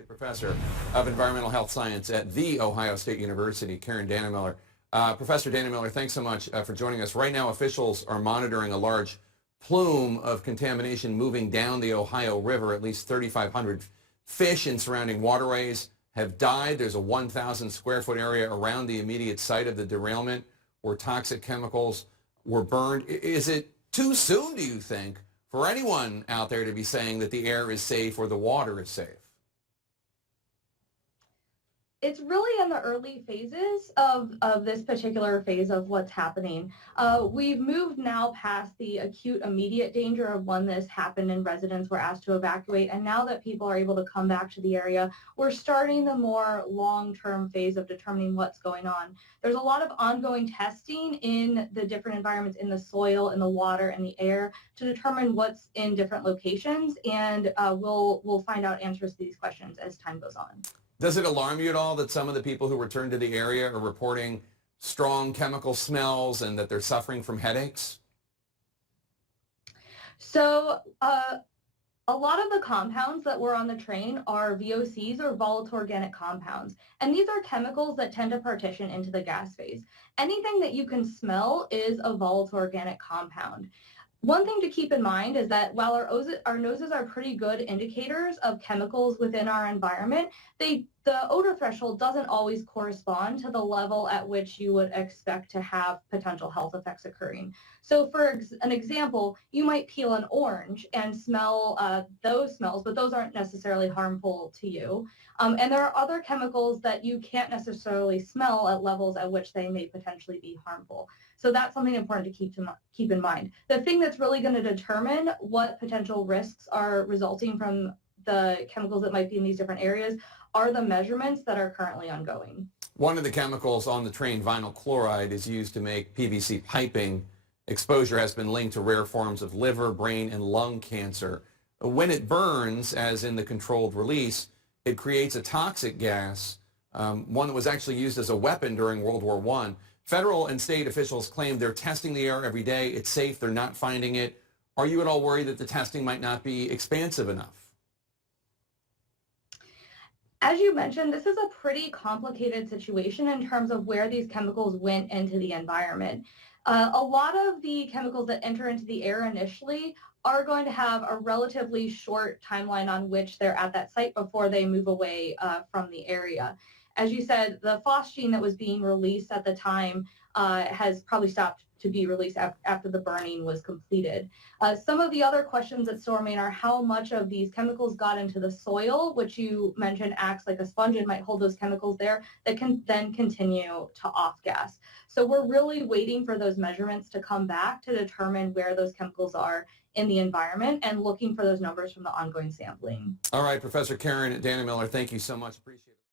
Associate Professor of Environmental Health Science at The Ohio State University, Karen Dannemiller. Professor Dannemiller, thanks so much for joining us. Right now, officials are monitoring a large plume of contamination moving down the Ohio River. At least 3,500 fish in surrounding waterways have died. There's a 1,000 square foot area around the immediate site of the derailment where toxic chemicals were burned. Is it too soon, do you think, for anyone out there to be saying that the air is safe or the water is safe? It's really in the early phases of this particular phase of what's happening. We've moved now past the acute immediate danger of when this happened and residents were asked to evacuate. And now that people are able to come back to the area, we're starting the more long-term phase of determining what's going on. There's a lot of ongoing testing in the different environments, in the soil, in the water, and the air, to determine what's in different locations. And we'll find out answers to these questions as time goes on. Does it alarm you at all that some of the people who return to the area are reporting strong chemical smells and that they're suffering from headaches? So a lot of the compounds that were on the train are VOCs, or volatile organic compounds. And these are chemicals that tend to partition into the gas phase. Anything that you can smell is a volatile organic compound. One thing to keep in mind is that while our noses are pretty good indicators of chemicals within our environment, the odor threshold doesn't always correspond to the level at which you would expect to have potential health effects occurring. So for an example, you might peel an orange and smell those smells, but those aren't necessarily harmful to you. And there are other chemicals that you can't necessarily smell at levels at which they may potentially be harmful. So that's something important to keep in mind. The thing that's really going to determine what potential risks are resulting from the chemicals that might be in these different areas are the measurements that are currently ongoing. One of the chemicals on the train, vinyl chloride, is used to make PVC piping. Exposure has been linked to rare forms of liver, brain, and lung cancer. When it burns, as in the controlled release, it creates a toxic gas, one that was actually used as a weapon during World War I. Federal and state officials claim they're testing the air every day. It's safe. They're not finding it. Are you at all worried that the testing might not be expansive enough? As you mentioned, this is a pretty complicated situation in terms of where these chemicals went into the environment. A lot of the chemicals that enter into the air initially are going to have a relatively short timeline on which they're at that site before they move away from the area. As you said, the phosgene that was being released at the time has probably stopped to be released after the burning was completed. Some of the other questions that still remain are how much of these chemicals got into the soil, which you mentioned acts like a sponge and might hold those chemicals there that can then continue to off-gas. So we're really waiting for those measurements to come back to determine where those chemicals are in the environment and looking for those numbers from the ongoing sampling. All right, Professor Karen Dannemiller, thank you so much. Appreciate it.